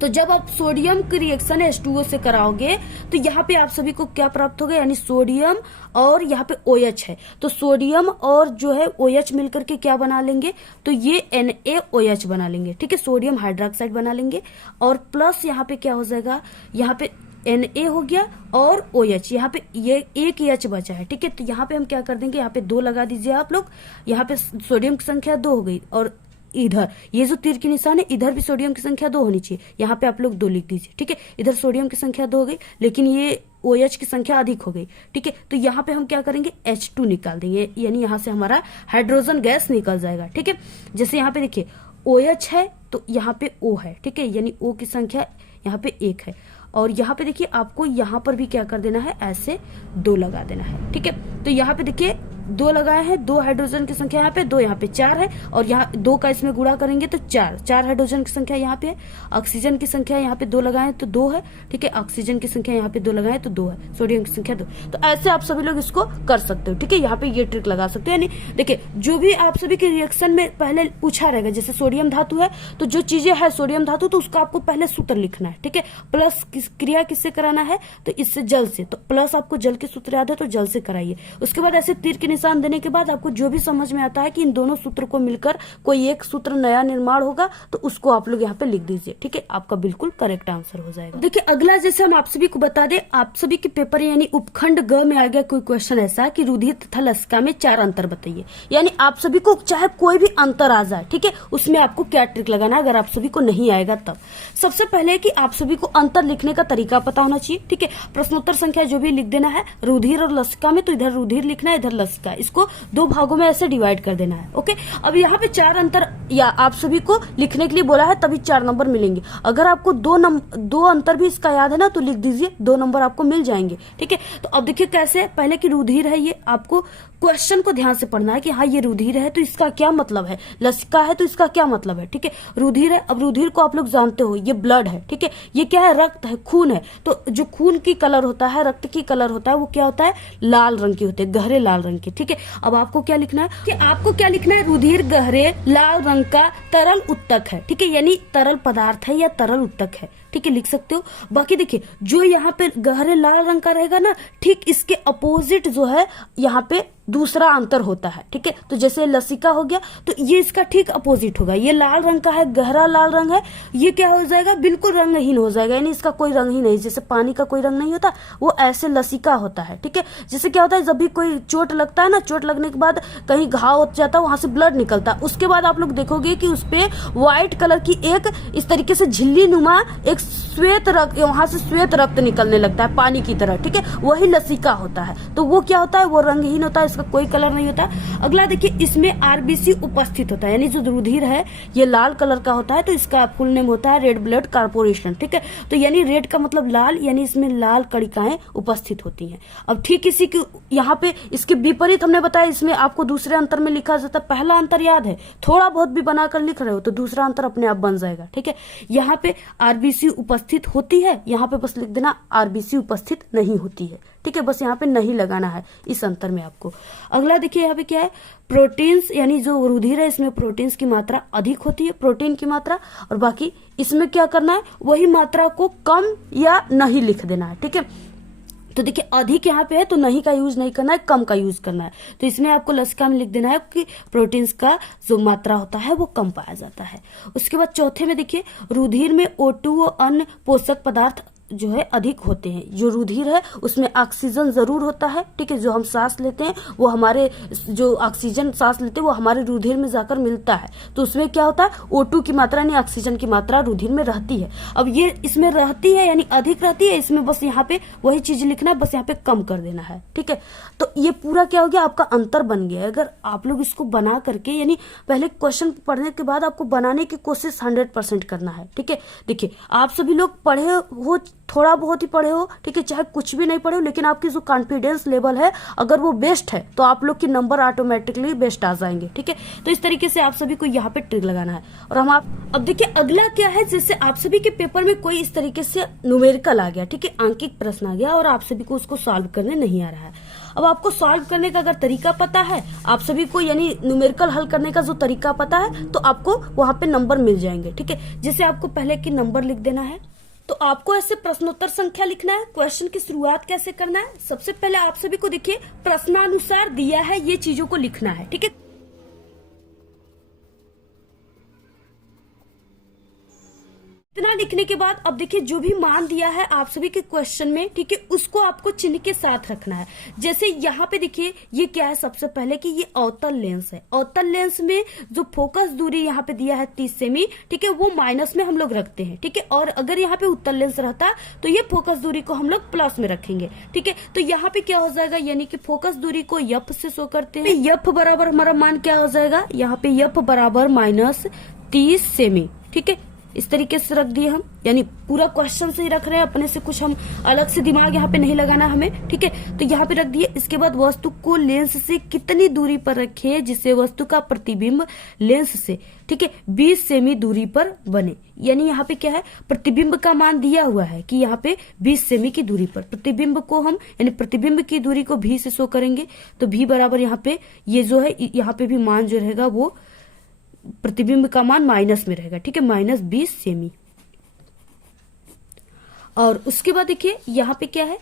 तो जब आप सोडियम की रिएक्शन H2O से कराओगे तो यहाँ पे आप सभी को क्या प्राप्त होगा, यानी सोडियम और यहाँ पे OH है, तो सोडियम और जो है OH मिलकर के क्या बना लेंगे, तो ये NaOH बना लेंगे। ठीक है, सोडियम हाइड्रोक्साइड बना लेंगे। और प्लस यहाँ पे क्या हो जाएगा, यहाँ पे Na हो गया और OH, यहाँ पे ये एक H बचा है। ठीक है, तो यहाँ पे हम क्या कर देंगे, यहाँ पे 2 लगा दीजिए आप लोग। यहाँ पे सोडियम की संख्या 2 हो गई और इधर ये जो तीर की निशान है इधर भी सोडियम की संख्या 2 होनी चाहिए, यहाँ पे आप लोग 2 लिख दीजिए। ठीक है, इधर सोडियम की संख्या 2 हो गई लेकिन ये OH की संख्या अधिक हो गई। ठीक है, तो यहाँ पे हम क्या करेंगे, H2 निकाल देंगे, यानी यहाँ से हमारा हाइड्रोजन गैस निकल जाएगा। ठीक है, जैसे यहाँ पे देखिए OH है तो यहाँ पे O है। ठीक है, यानी O की संख्या यहाँ पे 1 है। और यहाँ पे देखिए आपको यहाँ पर भी क्या कर देना है, ऐसे 2 लगा देना है। ठीक है, तो यहाँ पे देखिए 2 लगाए हैं, 2 हाइड्रोजन की संख्या यहाँ पे, 2 यहाँ पे 4 है और यहाँ 2 का इसमें गुणा करेंगे तो 4 हाइड्रोजन की संख्या यहाँ पे है। ऑक्सीजन की संख्या यहाँ पे 2 लगाए तो 2 है। ठीक है, ऑक्सीजन की संख्या यहाँ पे 2 लगाए तो 2 है, सोडियम की संख्या 2। तो ऐसे आप सभी लोग इसको कर सकते हो। ठीक है, यहाँ पे ये ट्रिक लगा सकते हो। यानी देखिए जो भी आप सभी के रिएक्शन में पहले पूछा रहेगा, जैसे सोडियम धातु है तो जो चीजें है सोडियम धातु तो उसका आपको पहले सूत्र लिखना है। ठीक है, प्लस क्रिया किससे कराना है, तो इससे जल से, तो प्लस आपको जल के सूत्र याद है तो जल से कराइए। उसके बाद ऐसे तीर के निशान देने के बाद आपको जो भी समझ में आता है कि इन दोनों सूत्र को मिलकर कोई एक सूत्र नया निर्माण होगा तो उसको आप लोग यहाँ पे लिख दीजिए। ठीक है, आपका बिल्कुल करेक्ट आंसर हो जाएगा। देखिए अगला, जैसे हम आप सभी को बता दें, आप सभी के पेपर यानी उपखंड ग में आ गया कोई क्वेश्चन ऐसा कि रुधिर तथा लसिका में 4 अंतर बताइए। यानी आप सभी को चाहे कोई भी अंतर आ जाए, ठीक है, उसमें आपको क्या ट्रिक लगाना है, अगर आप सभी को नहीं आएगा तब। सबसे पहले कि आप सभी को अंतर लिखने का तरीका पता होना चाहिए। ठीक है, प्रश्नोत्तर संख्या जो भी लिख देना है रुधिर और लसिका में, तो इधर रुधिर लिखना है, इधर लसिका, इसको 2 भागों में ऐसे डिवाइड कर देना है। ओके, अब यहाँ पे 4 अंतर या आप सभी को लिखने के लिए बोला है, तभी 4 नंबर मिलेंगे। अगर आपको 2 अंतर भी इसका याद है ना तो लिख दीजिए, 2 नंबर आपको मिल जाएंगे। ठीक है, तो अब देखिए कैसे, पहले कि रुधिर है, ये आपको क्वेश्चन को ध्यान से पढ़ना है कि हाँ ये रुधिर है तो इसका क्या मतलब है, लसिका है तो इसका क्या मतलब है। ठीक है, रुधिर है, अब रुधिर को आप लोग जानते हो ये ब्लड है। ठीक है, ये क्या है, रक्त है, खून है। तो जो खून की कलर होता है, रक्त की कलर होता है, वो क्या होता है, लाल रंग की होते हैं, गहरे लाल रंग की। ठीक है, अब आपको क्या लिखना है कि आपको क्या लिखना है, रुधिर गहरे लाल रंग का तरल उत्तक है। ठीक है, यानी तरल पदार्थ है या तरल उत्तक है। ठीक है, लिख सकते हो। बाकी देखिए जो यहाँ पे गहरे लाल रंग का रहेगा ना, ठीक इसके अपोजिट जो है यहाँ पे दूसरा अंतर होता है। ठीक है, तो जैसे लसिका हो गया तो ये इसका ठीक अपोजिट होगा, ये लाल रंग का है, गहरा लाल रंग है, ये क्या हो जाएगा, बिल्कुल रंगहीन हो जाएगा, यानी इसका कोई रंग ही नहीं। जैसे पानी का कोई रंग नहीं होता, वो ऐसे लसिका होता है। ठीक है, जैसे क्या होता है, जब भी कोई चोट लगता है ना, चोट लगने के बाद कहीं घाव हो जाता है, वहां से ब्लड निकलता है, उसके बाद आप लोग देखोगे कि उसपे व्हाइट कलर की एक इस तरीके से झिल्ली नुमा एक श्वेत रक्त, वहां से श्वेत रक्त निकलने लगता है पानी की तरह। ठीक है, वही लसिका होता है। तो वो क्या होता है, वो रंगहीन होता है, इसका कोई कलर नहीं होता। अगला देखिए, इसमें आरबीसी उपस्थित होता है, यानी जो रुधिर है ये लाल कलर का होता है, तो इसका फुल नेम होता है रेड ब्लड कॉर्पोरेशन। ठीक है, तो यानी रेड का मतलब लाल, यानी इसमें लाल कणिकाएं उपस्थित होती हैं। अब ठीक इसी की यहाँ पे इसके विपरीत हमने बताया, इसमें आपको दूसरे अंतर में लिखा जाता है। पहला अंतर याद है, थोड़ा बहुत भी बनाकर लिख रहे हो तो दूसरा अंतर अपने आप बन जाएगा। ठीक है, यहाँ पे आरबीसी उपस्थित होती है, यहाँ पे बस लिख देना आरबीसी उपस्थित नहीं होती है। ठीक है, बस यहाँ पे नहीं लगाना है इस अंतर में आपको। अगला देखिए यहाँ पे क्या है, प्रोटीन्स, यानी जो रुधिर है इसमें प्रोटीन्स की मात्रा अधिक होती है, प्रोटीन की मात्रा, और बाकी इसमें क्या करना है, वही मात्रा को कम या नहीं लिख देना है। ठीक है, तो देखिए अधिक यहाँ पे है तो नहीं का यूज नहीं करना है, कम का यूज करना है। तो इसमें आपको लसिका में लिख देना है कि प्रोटीन्स का जो मात्रा होता है वो कम पाया जाता है। उसके बाद चौथे में देखिए, रुधिर में O2 और अन्य पोषक पदार्थ जो है अधिक होते हैं। जो रुधिर है उसमें ऑक्सीजन जरूर होता है। ठीक है, जो हम सांस लेते हैं वो हमारे जो ऑक्सीजन सांस लेते हैं वो हमारे रुधिर में जाकर मिलता है, तो उसमें क्या होता है, O2 की मात्रा यानी ऑक्सीजन की मात्रा रुधिर में रहती है। अब ये इसमें रहती है यानी अधिक रहती है, इसमें बस यहाँ पे वही चीज लिखना है, बस यहाँ पे कम कर देना है। ठीक है, तो ये पूरा क्या हो गया, आपका अंतर बन गया। अगर आप लोग इसको बना करके, यानी पहले क्वेश्चन पढ़ने के बाद आपको बनाने की कोशिश 100% करना है। ठीक है, देखिए आप सभी लोग पढ़े हो, थोड़ा बहुत ही पढ़े हो, ठीक है, चाहे कुछ भी नहीं पढ़े हो, लेकिन आपकी जो कॉन्फिडेंस लेवल है अगर वो बेस्ट है तो आप लोग के नंबर ऑटोमेटिकली बेस्ट आ जाएंगे। ठीक है, तो इस तरीके से आप सभी को यहाँ पे ट्रिक लगाना है। और हम आप अब देखिए अगला क्या है, जैसे आप सभी के पेपर में कोई इस तरीके से न्यूमेरिकल आ गया, ठीक है, अंकित प्रश्न आ गया और आप सभी को उसको सॉल्व करने नहीं आ रहा है। अब आपको सॉल्व करने का अगर तरीका पता है, आप सभी को यानी न्यूमेरिकल हल करने का जो तरीका पता है, तो आपको वहां पे नंबर मिल जाएंगे। ठीक है, जैसे आपको पहले की नंबर लिख देना है, तो आपको ऐसे प्रश्नोत्तर संख्या लिखना है। क्वेश्चन की शुरुआत कैसे करना है, सबसे पहले आप सभी को देखिए प्रश्नानुसार दिया है, ये चीजों को लिखना है। ठीक है, इतना लिखने के बाद अब देखिए जो भी मान दिया है आप सभी के क्वेश्चन में, ठीक है, उसको आपको चिन्ह के साथ रखना है। जैसे यहाँ पे देखिए ये क्या है, सबसे पहले कि ये अवतल लेंस है। अवतल लेंस में जो फोकस दूरी यहाँ पे दिया है 30 सेमी, ठीक है, वो माइनस में हम लोग रखते हैं। ठीक है, और अगर यहाँ पे उत्तल लेंस रहता तो ये फोकस दूरी को हम लोग प्लस में रखेंगे। ठीक है, तो यहाँ पे क्या हो जाएगा, यानी कि फोकस दूरी को यफ से शो करते हैं। यफ बराबर हमारा मान क्या हो जाएगा, यहाँ पे यफ बराबर -30 सेमी। ठीक है, इस तरीके से रख दिए हम, यानी पूरा क्वेश्चन से ही रख रहे हैं, अपने से कुछ हम अलग से दिमाग यहाँ पे नहीं लगाना हमें। ठीक है, तो यहाँ पे रख दिए। इसके बाद वस्तु को लेंस से कितनी दूरी पर रखे जिससे वस्तु का प्रतिबिंब लेंस से, ठीक है, 20 सेमी दूरी पर बने। यानी यहाँ पे क्या है, प्रतिबिंब का मान दिया हुआ है कि यहाँ पे 20 सेमी की दूरी पर प्रतिबिंब को हम, यानी प्रतिबिंब की दूरी को भी से शो करेंगे। तो भी बराबर यहाँ पे ये जो है, यहाँ पे भी मान जो रहेगा वो प्रतिबिंब का मान माइनस में रहेगा। ठीक है, -20 सेमी। और उसके बाद देखिए यहाँ पे क्या है,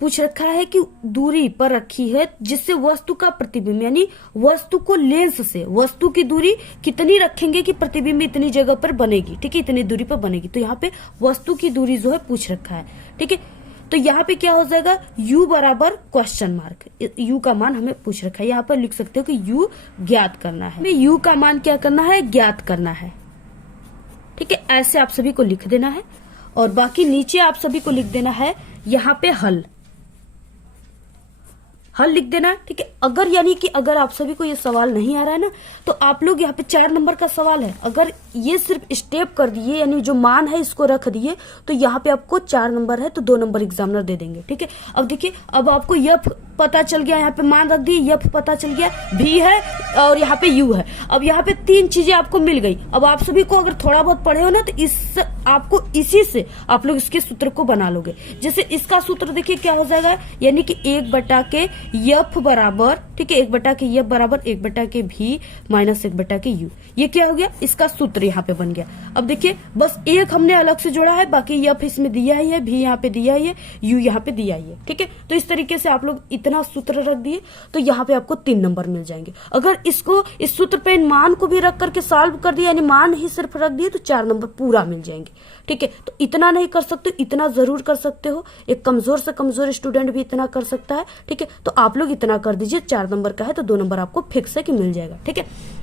पूछ रखा है कि दूरी पर रखी है जिससे वस्तु का प्रतिबिंब, यानी वस्तु को लेंस से वस्तु की दूरी कितनी रखेंगे कि प्रतिबिंब इतनी जगह पर बनेगी, ठीक है, इतनी दूरी पर बनेगी। तो यहाँ पे वस्तु की दूरी जो है पूछ रखा है, ठीक है। तो यहाँ पे क्या हो जाएगा, u बराबर क्वेश्चन मार्क, u का मान हमें पूछ रखा है। यहाँ पर लिख सकते हो कि u ज्ञात करना है, हमें u का मान क्या करना है, ज्ञात करना है, ठीक है। ऐसे आप सभी को लिख देना है और बाकी नीचे आप सभी को लिख देना है यहाँ पे हल लिख देना है, ठीक है। अगर यानी कि अगर आप सभी को ये सवाल नहीं आ रहा है ना, तो आप लोग यहाँ पे 4 नंबर का सवाल है, अगर ये सिर्फ स्टेप कर दिए यानी जो मान है इसको रख दिए तो यहाँ पे आपको 4 नंबर है तो 2 नंबर एग्जामिनर दे देंगे, ठीक है। अब देखिए, अब आपको यफ पता चल गया, यहाँ पे मान रख दी, यफ पता चल गया, भी है और यहाँ पे यू है। अब यहाँ पे 3 चीजें आपको मिल गई। अब आप सभी को अगर थोड़ा बहुत पढ़े हो ना तो इस आपको इसी से आप लोग इसके सूत्र को बना लोगे। जैसे इसका सूत्र देखिए क्या हो जाएगा, यानी कि 1/के यफ बराबर, ठीक है, 1/के यफ बराबर 1/के भी माइनस 1/के यू। ये क्या हो गया, इसका सूत्र यहाँ पे बन गया। अब देखिए बस एक हमने अलग से जोड़ा है, बाकी यफ इसमें दिया ही है, भी यहाँ पे दिया ही है, यू यहाँ पे दिया ही है, ठीक है। तो इस तरीके से आप लोग इतना सूत्र रख दिए तो यहाँ पे आपको 3 नंबर मिल जाएंगे। अगर इसको इस सूत्र पे इन मान को भी रख करके सॉल्व कर दिया, यानी मान ही सिर्फ रख दिए, तो 4 नंबर पूरा मिल जाएंगे, ठीक है। तो इतना नहीं कर सकते, इतना जरूर कर सकते हो। एक कमजोर से कमजोर स्टूडेंट भी इतना कर सकता है, ठीक है। तो आप लोग इतना कर दीजिए, 4 नंबर का है तो 2 नंबर आपको फिक्स है कि मिल जाएगा, ठीक है।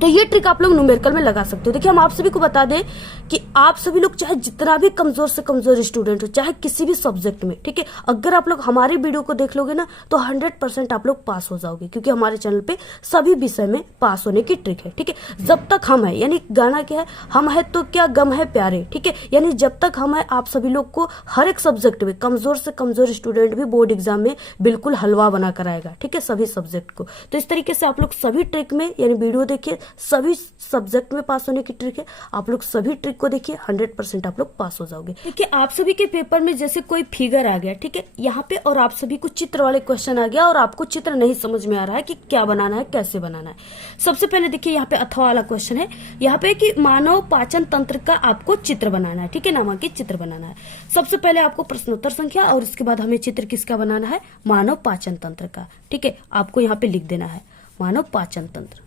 तो ये ट्रिक आप लोग न्यूमेरिकल में लगा सकते हो। देखिए हम आप सभी को बता दें कि आप सभी लोग चाहे जितना भी कमजोर से कमजोर स्टूडेंट हो, चाहे किसी भी सब्जेक्ट में, ठीक है, अगर आप लोग हमारे वीडियो को देख लोगे ना तो 100% आप लोग पास हो जाओगे, क्योंकि हमारे चैनल पे सभी विषय में पास होने की ट्रिक है, ठीक है। जब तक हम है, यानी गाना क्या है, हम है तो क्या गम है प्यारे, ठीक है, यानी जब तक हम है आप सभी लोग को हर एक सब्जेक्ट में कमजोर से कमजोर स्टूडेंट भी बोर्ड एग्जाम में बिल्कुल हलवा बना कर आएगा, ठीक है, सभी सब्जेक्ट को। तो इस तरीके से आप लोग सभी ट्रिक में, यानी वीडियो देखिए, सभी सब्जेक्ट में पास होने की ट्रिक है, आप लोग सभी ट्रिक को देखिए, 100% आप लोग पास हो जाओगे। ठीक है, आप सभी के पेपर में जैसे कोई फिगर आ गया, ठीक है, यहाँ पे, और आप सभी को चित्र वाले क्वेश्चन आ गया और आपको चित्र नहीं समझ में आ रहा है कि क्या बनाना है, कैसे बनाना है। सबसे पहले देखिए यहाँ पे अथवा वाला क्वेश्चन है, यहाँ पे कि मानव पाचन तंत्र का आपको चित्र बनाना है, ठीक है, नामांकित चित्र बनाना है। सबसे पहले आपको प्रश्नोत्तर संख्या और उसके बाद हमें चित्र किसका बनाना है, मानव पाचन तंत्र का, ठीक है। आपको यहाँ पे लिख देना है मानव पाचन तंत्र।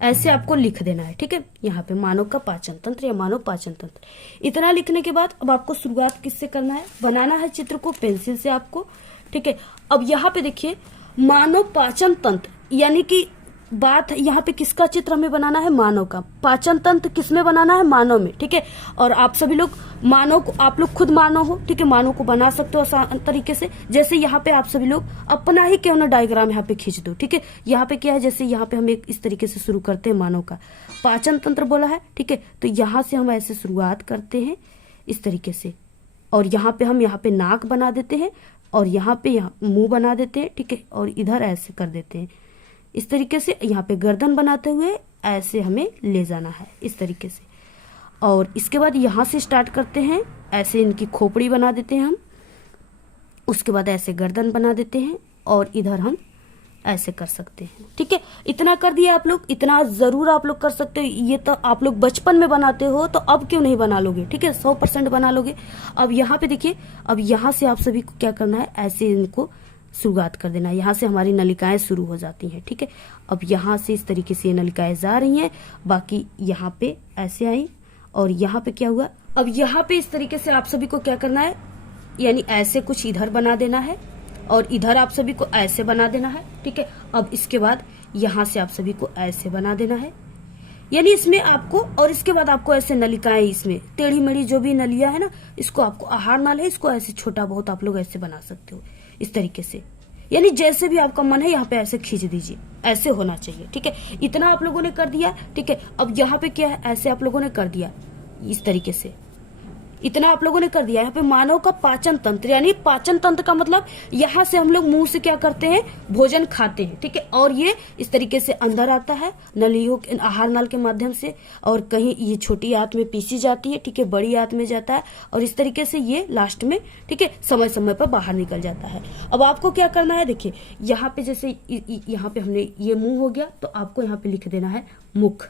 ऐसे आपको लिख देना है, ठीक है, यहाँ पे मानव का पाचन तंत्र या मानव पाचन तंत्र। इतना लिखने के बाद अब आपको शुरुआत किससे करना है, बनाना है चित्र को पेंसिल से आपको, ठीक है। अब यहाँ पे देखिए मानव पाचन तंत्र, यानी कि बात यहाँ पे किसका चित्र हमें बनाना है, मानव का। पाचन तंत्र किसमें बनाना है, मानव में, ठीक है। और आप सभी लोग मानव को, आप लोग खुद मानव हो, ठीक है, मानव को बना सकते हो आसान तरीके से। जैसे यहाँ पे आप सभी लोग अपना ही क्यों ना डायग्राम यहाँ पे खींच दो, ठीक है। यहाँ पे क्या है, जैसे यहाँ पे हम एक इस तरीके से शुरू करते हैं, मानव का पाचन तंत्र बोला है, ठीक है। तो यहाँ से हम ऐसे शुरुआत करते हैं इस तरीके से, और यहाँ पे हम यहाँ पे नाक बना देते हैं और यहाँ पे मुंह बना देते हैं, ठीक है, और इधर ऐसे कर देते हैं इस तरीके से। यहाँ पे गर्दन बनाते हुए ऐसे हमें ले जाना है इस तरीके से, और इसके बाद यहाँ से स्टार्ट करते हैं, ऐसे इनकी खोपड़ी बना देते हैं हम, उसके बाद ऐसे गर्दन बना देते हैं और इधर हम ऐसे कर सकते हैं, ठीक है। इतना कर दिया आप लोग, इतना जरूर आप लोग कर सकते हो। ये तो आप लोग बचपन में बनाते हो तो अब क्यों नहीं बना लोगे, ठीक है, 100% बना लोगे। अब यहाँ पे देखिए, अब यहाँ से आप सभी को क्या करना है, ऐसे इनको शुरुआत कर देना है। यहाँ से हमारी नलिकाएं शुरू हो जाती हैं, ठीक है। अब यहाँ से इस तरीके से ये नलिकाएं जा रही हैं, बाकी यहाँ पे ऐसे आई, और यहाँ पे क्या हुआ, अब यहाँ पे इस तरीके से आप सभी को क्या करना है, यानी ऐसे कुछ इधर बना देना है और इधर आप सभी को ऐसे बना देना है, ठीक है। अब इसके बाद यहाँ से आप सभी को ऐसे बना देना है, यानी इसमें आपको, और इसके बाद आपको ऐसे नलिकाएं, इसमें टेढ़ी मेढ़ी जो भी नलिया है ना, इसको आपको आहार नाल है, इसको ऐसे छोटा बहुत आप लोग ऐसे बना सकते हो इस तरीके से, यानी जैसे भी आपका मन है यहाँ पे ऐसे खींच दीजिए, ऐसे होना चाहिए, ठीक है। इतना आप लोगों ने कर दिया, ठीक है। अब यहाँ पे क्या है, ऐसे आप लोगों ने कर दिया इस तरीके से, इतना आप लोगों ने कर दिया। यहाँ पे मानव का पाचन तंत्र, यानी पाचन तंत्र का मतलब यहाँ से हम लोग मुंह से क्या करते हैं, भोजन खाते हैं, ठीक है, और ये इस तरीके से अंदर आता है नलियों, आहार नाल के माध्यम से, और कहीं ये छोटी आंत में पीसी जाती है, ठीक है, बड़ी आंत में जाता है, और इस तरीके से ये लास्ट में, ठीक है, समय समय पर बाहर निकल जाता है। अब आपको क्या करना है, देखिए यहाँ पे जैसे यहाँ पे हमने ये मुंह हो गया, तो आपको यहाँ पे लिख देना है मुख,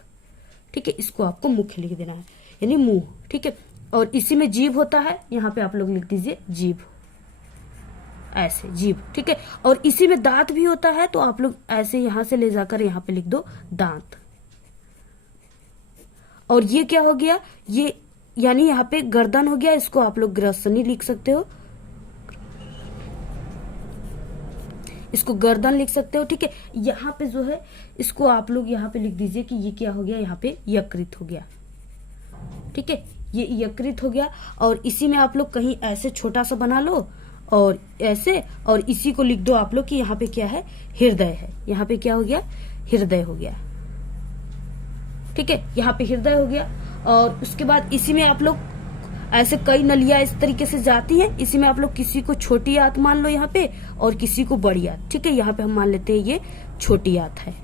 ठीक है, इसको आपको मुख लिख देना है। यानी मुंह, ठीक है। और इसी में जीभ होता है, यहाँ पे आप लोग लिख दीजिए जीभ, ऐसे जीभ, ठीक है। और इसी में दांत भी होता है, तो आप लोग ऐसे यहां से ले जाकर यहाँ पे लिख दो दांत। और ये क्या हो गया, ये यानी यहाँ पे गर्दन हो गया, इसको आप लोग ग्रसनी लिख सकते हो, इसको गर्दन लिख सकते हो, ठीक है। यहाँ पे जो है इसको आप लोग यहाँ पे लिख दीजिए कि ये क्या हो गया, यहाँ पे यकृत हो गया, ठीक है, ये यकृत हो गया। और इसी में आप लोग कहीं ऐसे छोटा सा बना लो और ऐसे, और इसी को लिख दो आप लोग कि यहाँ पे क्या है, हृदय है। यहाँ पे क्या हो गया, हृदय हो गया, ठीक है, यहाँ पे हृदय हो गया। और उसके बाद इसी में आप लोग ऐसे कई नलियां इस तरीके से जाती हैं, इसी में आप लोग किसी को छोटी आंत मान लो यहाँ पे, और किसी को बड़ी आंत, ठीक है। यहाँ पे हम मान लेते हैं ये छोटी आंत है,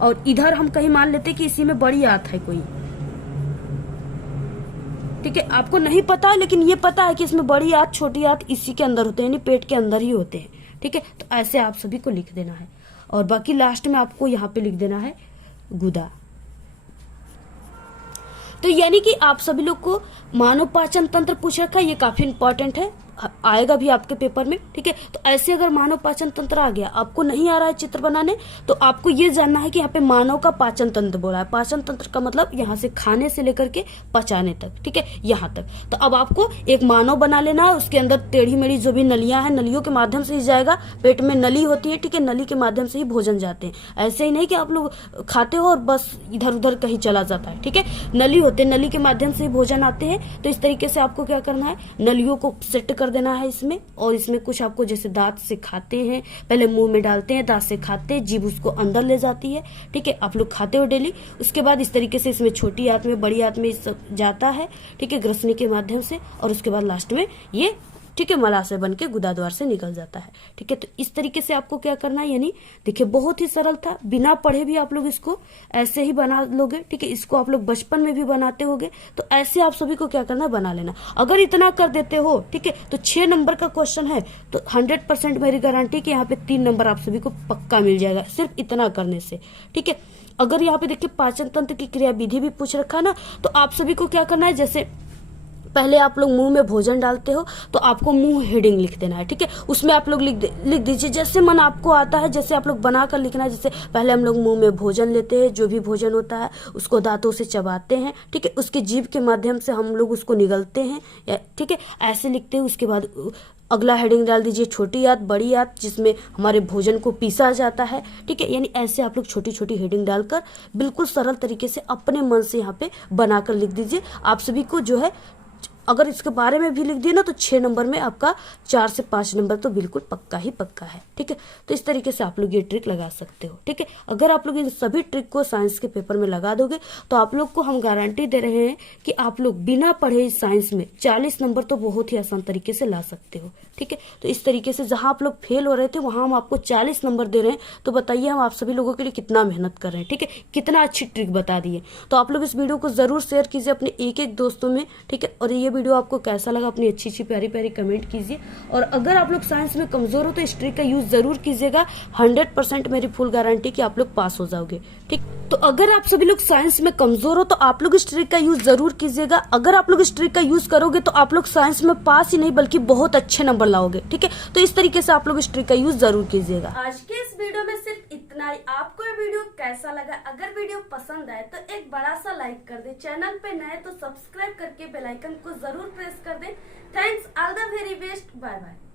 और इधर हम कहीं मान लेते हैं कि इसी में बड़ी आंत है कोई, ठीक है। आपको नहीं पता है, लेकिन ये पता है कि इसमें बड़ी आंत छोटी आंत इसी के अंदर होते हैं, यानी पेट के अंदर ही होते हैं, ठीक है। तो ऐसे आप सभी को लिख देना है। और बाकी लास्ट में आपको यहाँ पे लिख देना है गुदा। तो यानी कि आप सभी लोग को मानव पाचन तंत्र पूछ रखा है, ये काफी इंपॉर्टेंट है, आएगा भी आपके पेपर में, ठीक है। तो ऐसे अगर मानव पाचन तंत्र आ गया, आपको नहीं आ रहा है चित्र बनाने, तो आपको ये जानना है कि यहाँ पे मानव का पाचन तंत्र बोला है। पाचन तंत्र का मतलब यहाँ से खाने से लेकर के पचाने तक, ठीक है, यहाँ तक। तो अब आपको एक मानव बना लेना है, उसके अंदर टेढ़ी मेढ़ी जो भी नलियां हैं, नलियों के माध्यम से ही जाएगा, पेट में नली होती है, ठीक है, नली के माध्यम से ही भोजन जाते हैं। ऐसे ही नहीं कि आप लोग खाते हो और बस इधर उधर कहीं चला जाता है, ठीक है, नली होते हैं, नली के माध्यम से ही भोजन आते हैं। तो इस तरीके से आपको क्या करना है, नलियों को सेट कर देना है इसमें। और इसमें कुछ आपको जैसे दांत से खाते हैं, पहले मुंह में डालते हैं, दांत से खाते हैं, जीभ उसको अंदर ले जाती है, ठीक है, आप लोग खाते हो डेली। उसके बाद इस तरीके से इसमें छोटी आंत में, बड़ी आंत में जाता है, ठीक है, ग्रसनी के माध्यम से। और उसके बाद लास्ट में ये, ठीक है, मलाशय बन के गुदा द्वार से निकल जाता है, ठीक है। तो इस तरीके से आपको क्या करना है, यानी देखिए बहुत ही सरल था, बिना पढ़े भी आप लोग इसको ऐसे ही बना लोगे, ठीक है। इसको आप लोग बचपन में भी बनाते होगे, तो ऐसे आप सभी को क्या करना है, बना लेना। अगर इतना कर देते हो, ठीक है, तो 6 नंबर का क्वेश्चन है, तो 100% मेरी गारंटी कि यहाँ पे 3 नंबर आप सभी को पक्का मिल जाएगा, सिर्फ इतना करने से, ठीक है। अगर यहाँ पे देखिए पाचन तंत्र की क्रिया विधि भी पूछ रखा है ना, तो आप सभी को क्या करना है, जैसे पहले आप लोग मुंह में भोजन डालते हो, तो आपको मुंह हेडिंग लिख देना है, ठीक है। उसमें आप लोग लिख दीजिए जैसे मन आपको आता है, जैसे आप लोग बनाकर लिखना है। जैसे पहले हम लोग मुंह में भोजन लेते हैं, जो भी भोजन होता है उसको दांतों से चबाते हैं, ठीक है, उसके जीभ के माध्यम से हम लोग उसको निगलते हैं, ठीक है, ऐसे लिखते हैं। उसके बाद अगला हेडिंग डाल दीजिए छोटी आंत, बड़ी आंत, जिसमें हमारे भोजन को पीसा जाता है, ठीक है। यानी ऐसे आप लोग छोटी छोटी हेडिंग डालकर बिल्कुल सरल तरीके से अपने मन से यहाँ पे बनाकर लिख दीजिए। आप सभी को जो है, अगर इसके बारे में भी लिख दिए ना, तो 6 नंबर में आपका 4 से 5 नंबर तो बिल्कुल पक्का ही पक्का है, ठीक है। तो इस तरीके से आप लोग ये ट्रिक लगा सकते हो, ठीक है। अगर आप लोग इन सभी ट्रिक को साइंस के पेपर में लगा दोगे, तो आप लोग को हम गारंटी दे रहे हैं कि आप लोग बिना पढ़े इस साइंस में 40 नंबर तो बहुत ही आसान तरीके से ला सकते हो, ठीक है। तो इस तरीके से जहां आप लोग फेल हो रहे थे, वहां हम आपको 40 नंबर दे रहे हैं। तो बताइए हम आप सभी लोगों के लिए कितना मेहनत कर रहे हैं, ठीक है, कितना अच्छी ट्रिक बता दिए। तो आप लोग इस वीडियो को जरूर शेयर कीजिए अपने एक दोस्तों में, ठीक है। और ये वीडियो आपको कैसा लगा, अपनी अच्छी अच्छी प्यारी प्यारी कमेंट कीजिए। और अगर आप लोग साइंस में कमजोर हो, तो इस ट्रिक का यूज जरूर कीजिएगा। 100% मेरी फुल गारंटी कि आप लोग पास हो जाओगे, ठीक। तो अगर आप सभी लोग साइंस में कमजोर हो, तो आप लोग इस ट्रिक का यूज जरूर कीजिएगा। अगर आप लोग इस ट्रिक का यूज करोगे, तो आप लोग साइंस में पास ही नहीं बल्कि बहुत अच्छे नंबर लाओगे, ठीक है। तो इस तरीके से आप लोग इस ट्रिक का यूज जरूर कीजिएगा। आज के इस वीडियो में सिर्फ इतना ही। आपको ये वीडियो कैसा लगा? अगर वीडियो पसंद आए तो एक बड़ा सा लाइक कर दे, चैनल पे नए तो सब्सक्राइब करके बेल आइकन को जरूर प्रेस कर दे। Thanks, all the very best, bye bye.